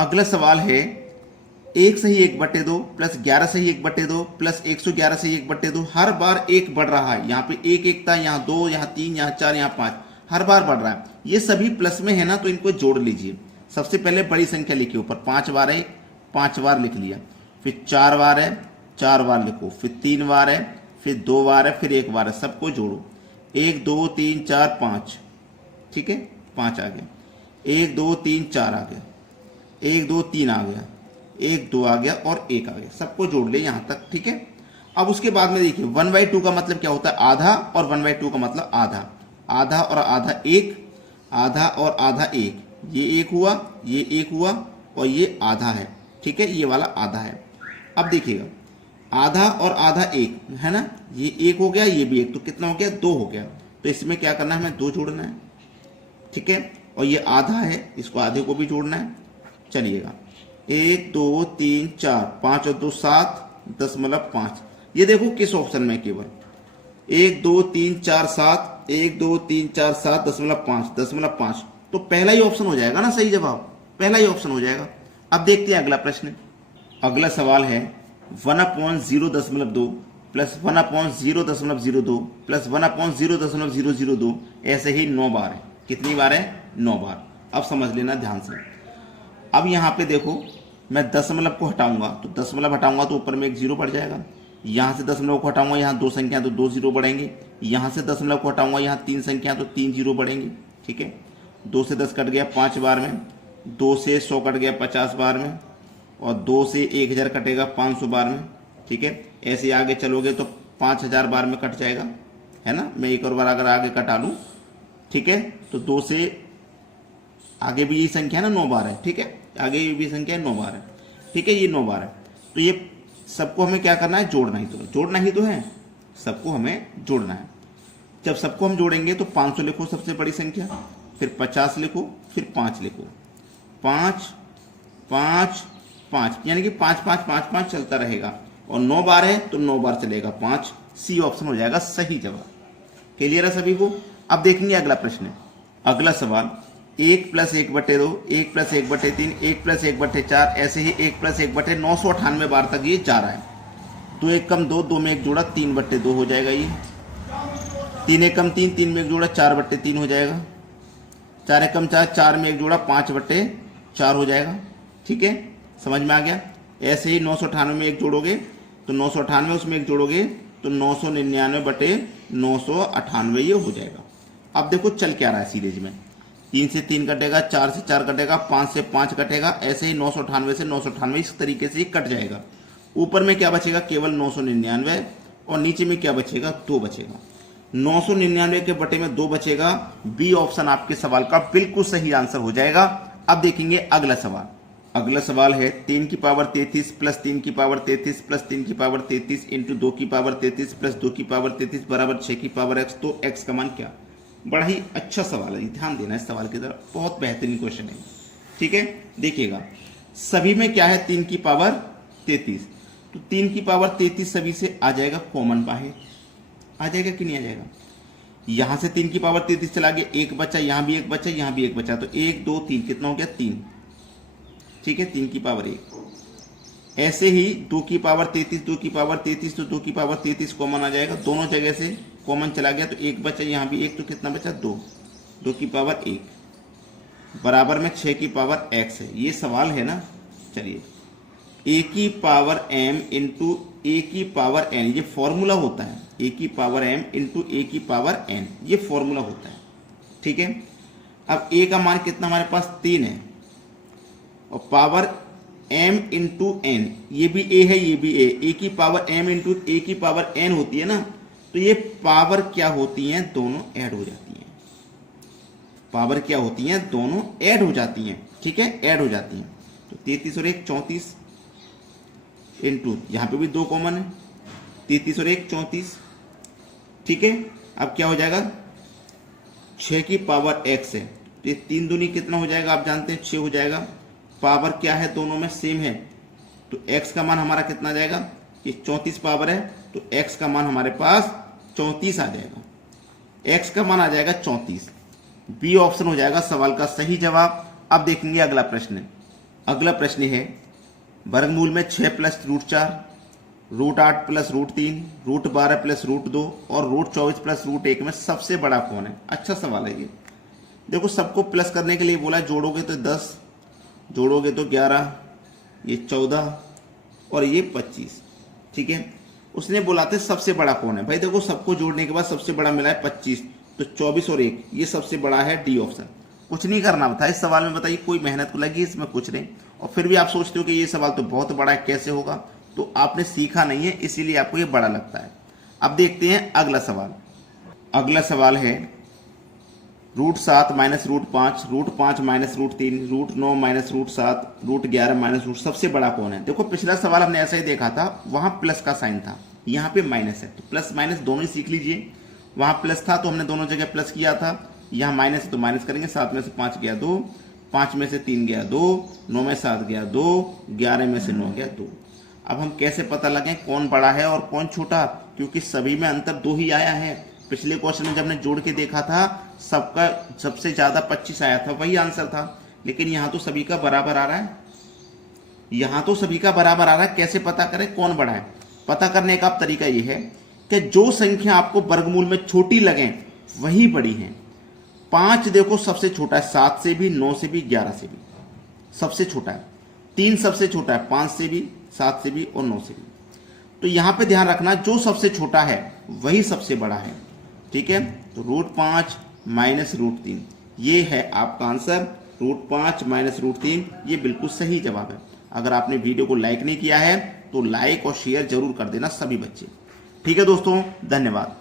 अगला सवाल है 1/1/2 प्लस 11/1/2 प्लस 111/1/2। हर बार एक बढ़ रहा है, यहाँ पे एक था, यहाँ 2, यहाँ 3, यहाँ 4, यहाँ 5, हर बार बढ़ रहा है। ये सभी प्लस में है ना, तो इनको जोड़ लीजिए। सबसे पहले बड़ी संख्या लिखिए ऊपर, 5 बार है 5 बार लिख लिया, फिर 4 बार है 4 बार लिखो, फिर 3 बार है, फिर 2 बार है, फिर 1 बार है। सबको जोड़ो, 1 2 3 4 5, ठीक है 5 आ गया, 1 2 3 4 आ गया, 1 2 3 आ गया, 1 2 आ गया और 1 आ गया। सबको जोड़ ले यहाँ तक, ठीक है। अब उसके बाद में देखिए 1/2 का मतलब क्या होता है, आधा, और 1/2 का मतलब आधा। आधा और आधा एक, आधा और आधा एक, ये एक हुआ, ये एक हुआ और ये आधा है, ठीक है, ये वाला आधा है। अब देखिएगा आधा और आधा एक है ना, ये एक हो गया, ये भी एक, तो कितना हो गया, 2 हो गया। तो इसमें क्या करना है, हमें 2 जोड़ना है, ठीक है। और ये आधा है, इसको आधे को भी जोड़ना है। चलिएगा 1 2 3 4 5 और 2 7.5। ये देखो किस ऑप्शन में, केवल 1 2 3 4 7, 1 2 3 4 7.5, तो पहला ही ऑप्शन हो जाएगा ना सही जवाब, पहला ही ऑप्शन हो जाएगा। अब देखते हैं अगला प्रश्न। अगला सवाल है 1/0.2 प्लस 1/0.02 प्लस 1/0.002, ऐसे ही 9 बार है। कितनी बार है, 9 बार। अब समझ लेना ध्यान से। अब यहाँ पे देखो, मैं दशमलव को हटाऊंगा, तो दशमलव हटाऊंगा तो ऊपर में एक 0 बढ़ जाएगा। यहाँ से दशमलव को हटाऊंगा, यहाँ 2 संख्या तो 2 0 बढ़ेंगे। यहाँ से दशमलव को हटाऊंगा, यहाँ 3 संख्या तो 3 0 बढ़ेंगे, ठीक है। 2 से 10 कट गया 5 बार में, 2 से 100 कट गया 50 बार में, और 2 से 1000 कटेगा 500 बार में, ठीक है। ऐसे आगे चलोगे तो 5000 बार में कट जाएगा, है ना। मैं एक और बार अगर आगे कटा लूँ, ठीक है, तो 2 से आगे भी यही संख्या है ना, 9 बार है, ठीक है, आगे भी संख्या है 9 बार है, ठीक है, ये 9 बार है। तो ये सबको हमें क्या करना है, जोड़ना ही तो है, सबको हमें जोड़ना है। जब सबको हम जोड़ेंगे तो 500 लिखो सबसे बड़ी संख्या, फिर 50 लिखो, फिर 5 लिखो, 5 5 5, यानी कि 5 5 5 5 चलता रहेगा। और 9 बार है तो 9 बार चलेगा 5, सी ऑप्शन हो जाएगा सही जवाब। क्लियर है सभी को। अब देखेंगे अगला प्रश्न। अगला सवाल 1+1/2, 1+1/3, 1+1/4, ऐसे ही 1+1/998 बार तक ये जा रहा है। 2 1 कम 2, 2 में एक जोड़ा 3/2 हो जाएगा। ये 3 1 कम 3, 3 में एक जोड़ा 4/3 हो जाएगा। 4 1 कम 4, 4 में एक जोड़ा 5/4 हो जाएगा, ठीक है, समझ में आ गया। ऐसे ही 998 में एक जोड़ोगे तो 998, उसमें एक जोड़ोगे तो 999/998 ये हो जाएगा। अब देखो चल क्या रहा है सीरीज में, 3 से 3 कटेगा, 4 से 4 कटेगा, 5 से 5 कटेगा, ऐसे ही 998 से 998 इस तरीके से कट जाएगा। ऊपर में क्या बचेगा, केवल 999, और नीचे में क्या बचेगा, 2 बचेगा। 999 के बटे में 2 बचेगा। बी ऑप्शन आपके सवाल का बिल्कुल सही आंसर हो जाएगा। अब देखेंगे अगला सवाल। अगला सवाल है 3 की पावर 33 प्लस 3 की पावर 33 प्लस 3 की पावर 33 इंटू 2 की पावर 33 प्लस 2 की पावर 33 बराबर 6 की पावर x। तो x का मान क्या। बड़ा ही अच्छा सवाल है, ध्यान देना इस सवाल की तरफ, बहुत बेहतरीन क्वेश्चन है, ठीक है। देखिएगा सभी में क्या है, 3 की पावर 33, तो 3 की पावर 33 सभी से आ जाएगा कॉमन बाहर, आ जाएगा कि नहीं आ जाएगा। यहां से 3 की पावर 33 चला गया, एक बचा, यहां भी एक बचा, यहां भी एक बचा, तो 1 2 3 कितना हो गया, 3, ठीक है, 3 की पावर 1। ऐसे ही 2 की पावर 33, 2 की पावर 33, तो 2 की पावर 33 कॉमन आ जाएगा, दोनों जगह से कॉमन चला गया, तो एक बचा, यहां भी एक, तो कितना बचा, 2, 2 की पावर 1 बराबर में 6 की पावर x है। ये सवाल है ना। चलिए a की पावर m इंटू ए की पावर n, ये फॉर्मूला होता है, a की पावर m इंटू ए की पावर n, ये फॉर्मूला होता है, ठीक है। अब a का मान कितना हमारे पास 3 है, और पावर m इंटू n, ये भी a है, ये भी a की पावर m इंटू ए की पावर n होती है ना, तो ये पावर क्या होती हैं, दोनों ऐड हो जाती हैं। पावर क्या होती हैं, दोनों ऐड हो जाती हैं, ठीक है, ऐड हो जाती हैं। तो 33 और 1 34 इंटू, यहाँ पे भी 2 कॉमन है, 33 और 1 34, ठीक है। अब क्या हो जाएगा, 6 की पावर x है, तो ये 3 दूनी कितना हो जाएगा, आप जानते हैं 6 हो जाएगा। पावर क्या है, दोनों में सेम है, तो x का मान हमारा कितना आ जाएगा, ये 34 पावर है, तो x का मान हमारे पास 34 आ जाएगा, x का मान आ जाएगा 34। बी ऑप्शन हो जाएगा सवाल का सही जवाब। अब देखेंगे अगला प्रश्न। अगला प्रश्न है वर्गमूल में 6 plus root 4, root 8 plus root 3, root 12 plus root 2 और रूट 24 प्लस रूट 1 में सबसे बड़ा कौन है। अच्छा सवाल है ये। देखो सबको प्लस करने के लिए बोला है, जोड़ोगे तो 10, जोड़ोगे तो 11, ये 14 और ये 25, ठीक है। उसने बोला था सबसे बड़ा कौन है। भाई देखो सबको जोड़ने के बाद सबसे बड़ा मिला है 25, तो 24 और 1 ये सबसे बड़ा है, डी ऑप्शन। कुछ नहीं करना था इस सवाल में, बताइए कोई मेहनत लगी इसमें कुछ नहीं, और फिर भी आप सोचते हो कि ये सवाल तो बहुत बड़ा है, कैसे होगा, तो आपने सीखा नहीं है इसीलिए आपको ये बड़ा लगता है। अब देखते हैं अगला सवाल। अगला सवाल है root 7 minus root 5, root 5 minus root 3, root 9 minus root 7, root 11 minus root, सबसे बड़ा कौन है। देखो पिछला सवाल हमने ऐसा ही देखा था, वहां प्लस का साइन था, यहाँ पे माइनस है, तो प्लस माइनस दोनों ही सीख लीजिए। वहां प्लस था तो हमने दोनों जगह प्लस किया था, यहाँ माइनस है तो माइनस करेंगे। 7 में से 5 गया 2, 5 में से 3 गया 2, 9 में 7 गया 2, 11 में से 9 गया 2। अब हम कैसे पता लगाएं कौन बड़ा है और कौन छोटा, क्योंकि सभी में अंतर 2 ही आया है। पिछले क्वेश्चन में जब हमने जोड़ के देखा था सबका सबसे ज्यादा 25 आया था, वही आंसर था, लेकिन यहाँ तो सभी का बराबर आ रहा है, यहाँ तो सभी का बराबर आ रहा है। कैसे पता करें कौन बड़ा है। पता करने का तरीका यह है कि जो संख्या आपको वर्गमूल में छोटी लगे वही बड़ी है। 5 देखो सबसे छोटा है, 7 से भी, 9 से भी, 11 से भी सबसे छोटा है। 3 सबसे छोटा है, 5 से भी, 7 से भी और 9 से भी। तो यहां पे ध्यान रखना जो सबसे छोटा है वही सबसे बड़ा है, ठीक है। तो रूट 5 माइनस रूट 3 ये है आपका आंसर। रूट 5 माइनस रूट 3 ये बिल्कुल सही जवाब है। अगर आपने वीडियो को लाइक नहीं किया है तो लाइक और शेयर जरूर कर देना सभी बच्चे, ठीक है दोस्तों, धन्यवाद।